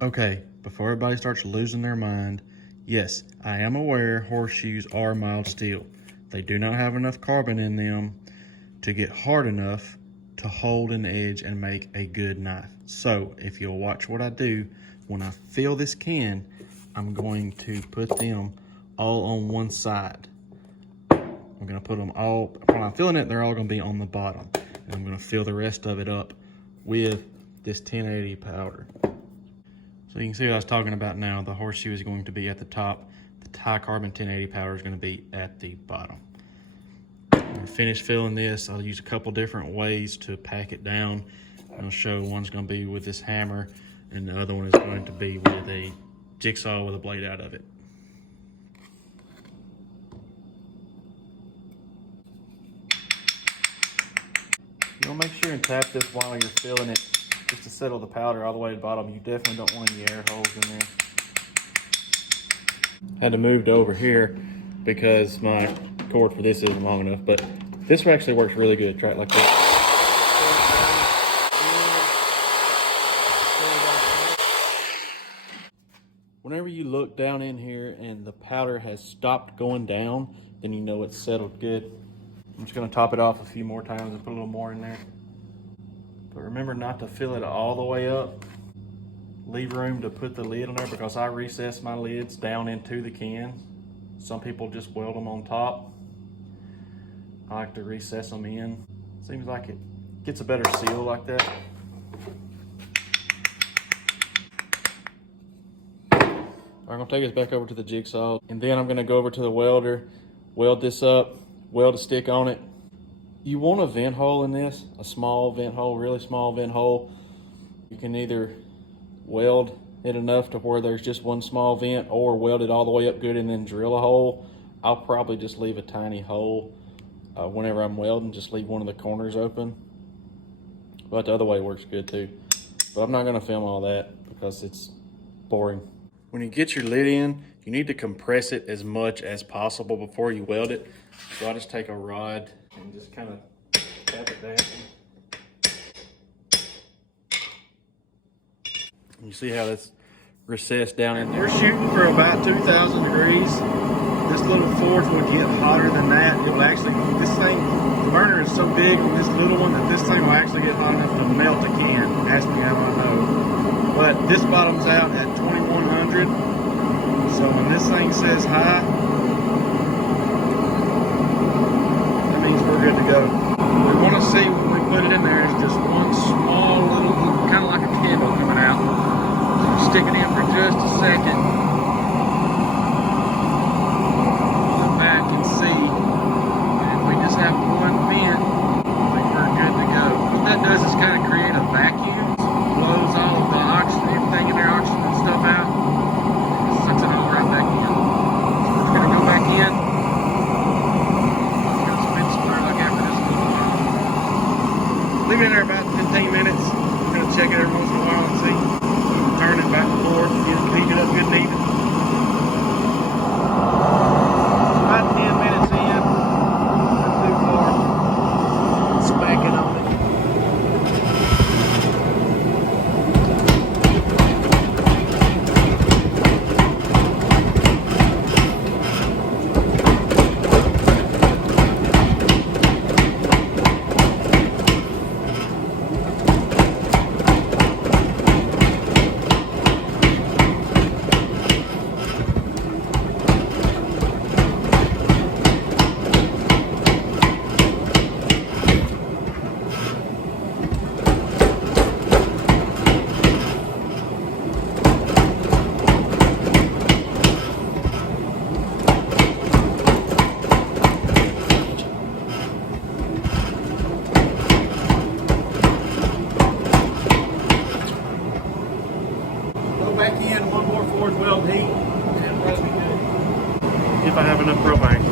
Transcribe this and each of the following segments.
Okay, before everybody starts losing their mind, yes, I am aware horseshoes are mild steel. They do not have enough carbon in them to get hard enough to hold an edge and make a good knife. So if you'll watch what I do, when I fill this can, I'm going to put them all on one side. I'm gonna put them all, when I'm filling it, they're all gonna be on the bottom. And I'm gonna fill the rest of it up with this 1080 powder. So you can see what I was talking about now. The horseshoe is going to be at the top. The high carbon 1080 powder is gonna be at the bottom. When I finish filling this, I'll use a couple different ways to pack it down. I'll show one's gonna be with this hammer and the other one is going to be with a jigsaw with a blade out of it. You'll make sure and tap this while you're filling it just to settle the powder all the way to the bottom. You definitely don't want any air holes in there. Had to move it over here because my cord for this isn't long enough, but this actually works really good. Try it like this. Whenever you look down in here and the powder has stopped going down, then you know it's settled good. I'm just gonna top it off a few more times and put a little more in there. But remember not to fill it all the way up. Leave room to put the lid on there because I recess my lids down into the can. Some people just weld them on top. I like to recess them in. Seems like it gets a better seal like that. I'm gonna take this back over to the jigsaw and then I'm gonna go over to the welder, weld this up, weld a stick on it. You want a vent hole in this, a small vent hole, really small vent hole. You can either weld it enough to where there's just one small vent or weld it all the way up good and then drill a hole. I'll probably just leave a tiny hole whenever I'm welding, just leave one of the corners open. But the other way works good too. But I'm not gonna film all that because it's boring. When you get your lid in, you need to compress it as much as possible before you weld it. So I just take a rod and just kind of tap it down. You see how that's recessed down in there. We're shooting for about 2,000 degrees. This little forge will get hotter than that. It will actually, this thing, the burner is so big on this little one that this thing will actually get hot enough to melt a can. Ask me how I know. But this bottoms out at 2100. So when this thing says high, that means we're good to go. We want to see when we put it in there, it's just one small little, kind of like a candle coming out. So stick it in for just a second. Look back and see. And if we just have one vent, I think we're good to go. What that does is kind of create a vacuum. So it blows all of the oxygen, everything in there, oxygen and stuff out. It sucks it all right back in. So we're going to go back in. Leave it in there about 15 minutes. We're going to check it every once in a while and see. Turn it back and forth, get it heated up good and even. About 10 minutes in, not too far. Smack it on it. Back in, one more forge weld heat, and it'll probably be good. If I have enough propane.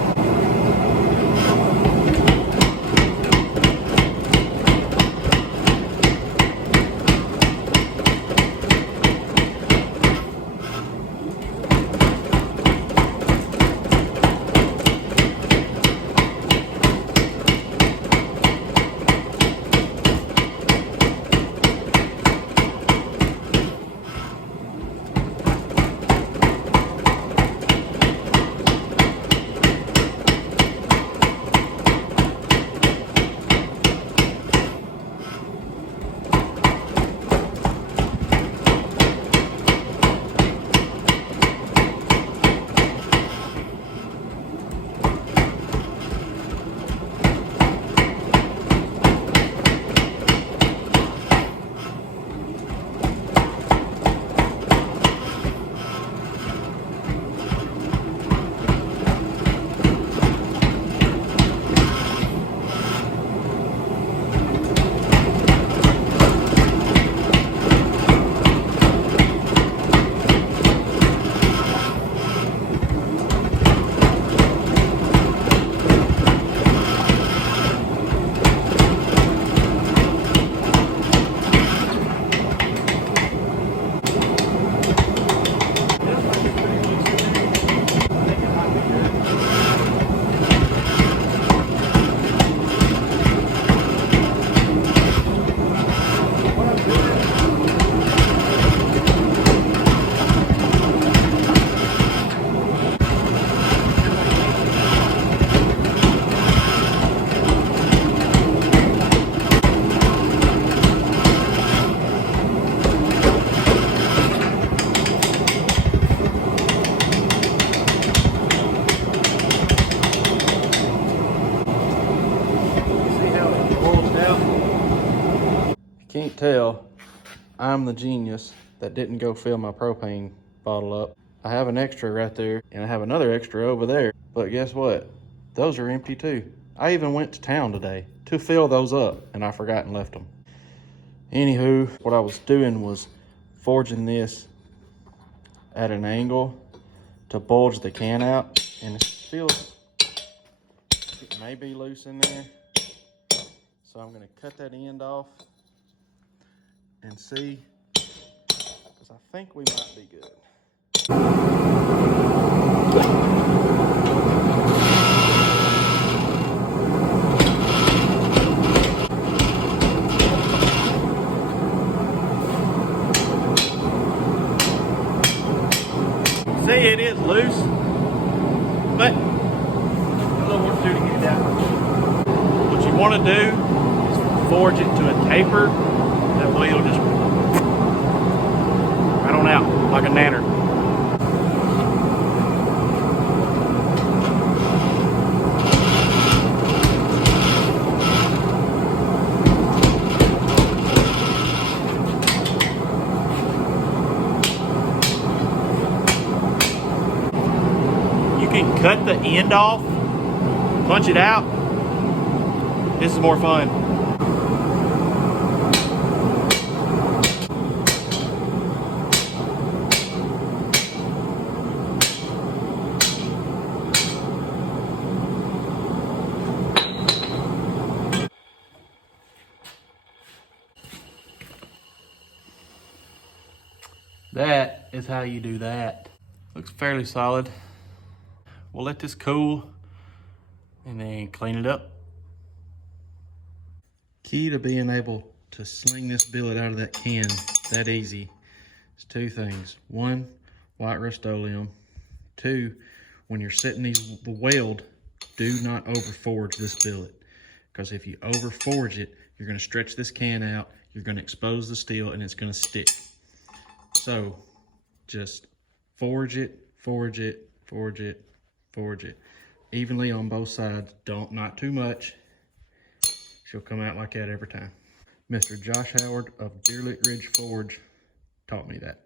can't tell, I'm the genius that didn't go fill my propane bottle up. I have an extra right there, and I have another extra over there. But guess what? Those are empty too. I even went to town today to fill those up, and I forgot and left them. Anywho, what I was doing was forging this at an angle to bulge the can out, and it feels, it may be loose in there. So I'm gonna cut that end off and see, because I think we might be good. See, it is loose, but a little work to do to get it out. What you want to do is forge it to a taper. That way it'll just right on out like a nanner. You can cut the end off, punch it out. This is more fun. That is how you do that. Looks fairly solid. We'll let this cool and then clean it up. Key to being able to sling this billet out of that can that easy is two things. One, white Rust-Oleum. Two, when you're setting the weld, do not over forge this billet, because if you over forge it, you're going to stretch this can out, you're going to expose the steel, and it's going to stick. So just forge it, forge it, forge it, forge it evenly on both sides. Not too much. She'll come out like that every time. Mr. Josh Howard of Deer Lick Ridge Forge taught me that.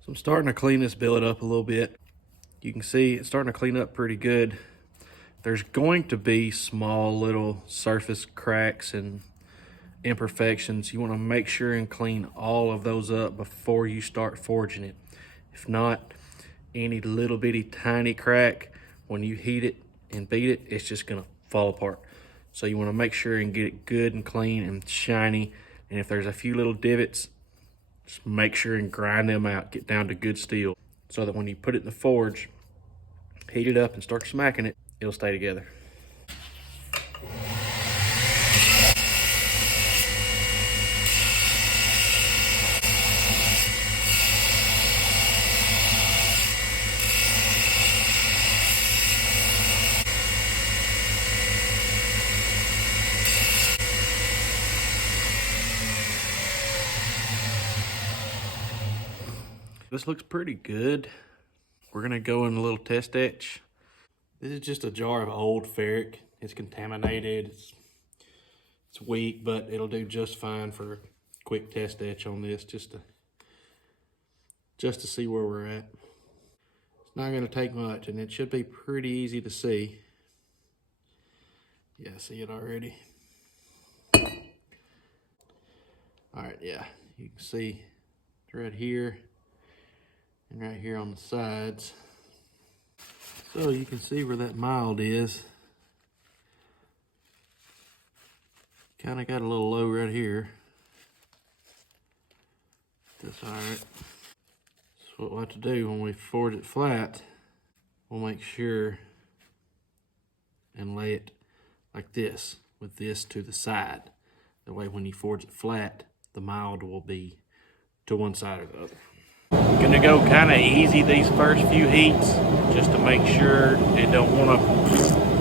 So I'm starting to clean this billet up a little bit. You can see it's starting to clean up pretty good. There's going to be small little surface cracks and imperfections. You want to make sure and clean all of those up before you start forging it. If not, any little bitty tiny crack, when you heat it and beat it, it's just gonna fall apart. So you want to make sure and get it good and clean and shiny. And if there's a few little divots, just make sure and grind them out, get down to good steel, so that when you put it in the forge, heat it up and start smacking it, it'll stay together. This looks pretty good. We're gonna go in a little test etch. This is just a jar of old ferric. It's contaminated, it's weak, but it'll do just fine for a quick test etch on this, just to see where we're at. It's not gonna take much, and it should be pretty easy to see. Yeah, I see it already. All right, yeah, you can see right here and right here on the sides. So you can see where that mild is. Kind of got a little low right here. That's all right. So what we'll have to do when we forge it flat, we'll make sure and lay it like this, with this to the side. That way when you forge it flat, the mild will be to one side or the other. Gonna go kind of easy these first few heats, just to make sure it don't want to.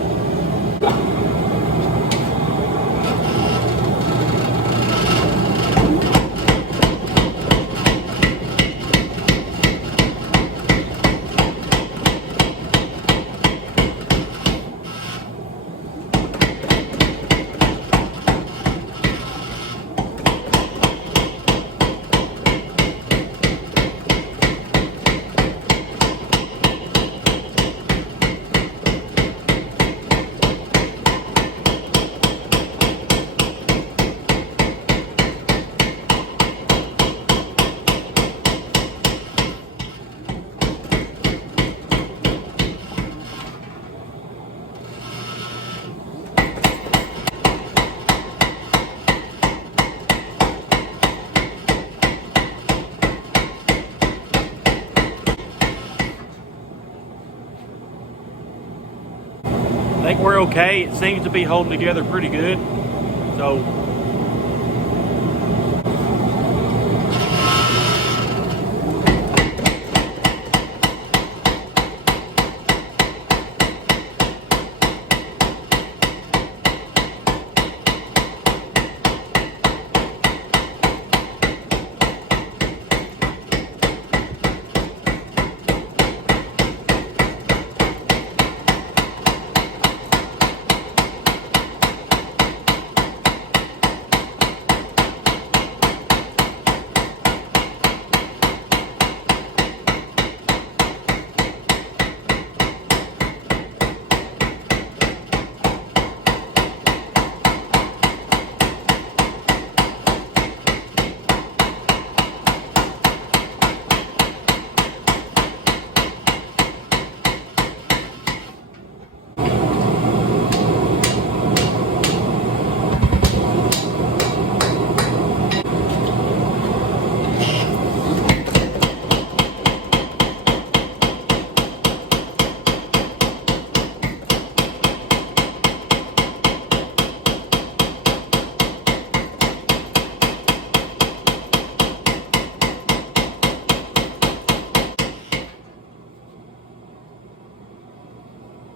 I think we're okay. It seems to be holding together pretty good. So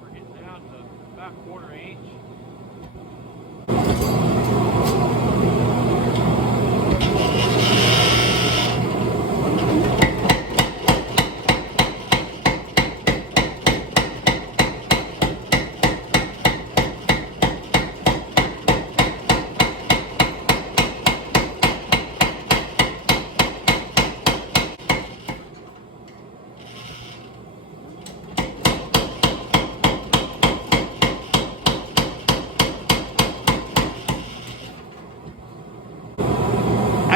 we're getting down to about 1/4 inch.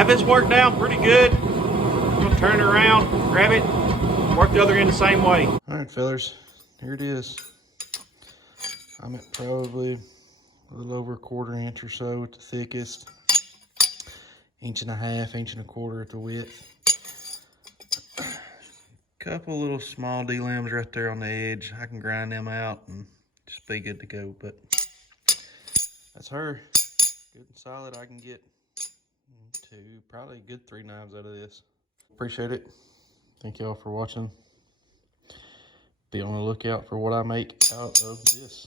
Have this worked out pretty good. I'm gonna turn it around, grab it, work the other end the same way. All right, fellas, here it is. I'm at probably a little over 1/4 inch or so at the thickest. 1.5 inches, 1.25 at the width. Couple little small D-limbs right there on the edge. I can grind them out and just be good to go, but that's her. Good and solid. I can get probably a good 3 knives out of this. Appreciate it. Thank y'all for watching. Be on the lookout for what I make out of this.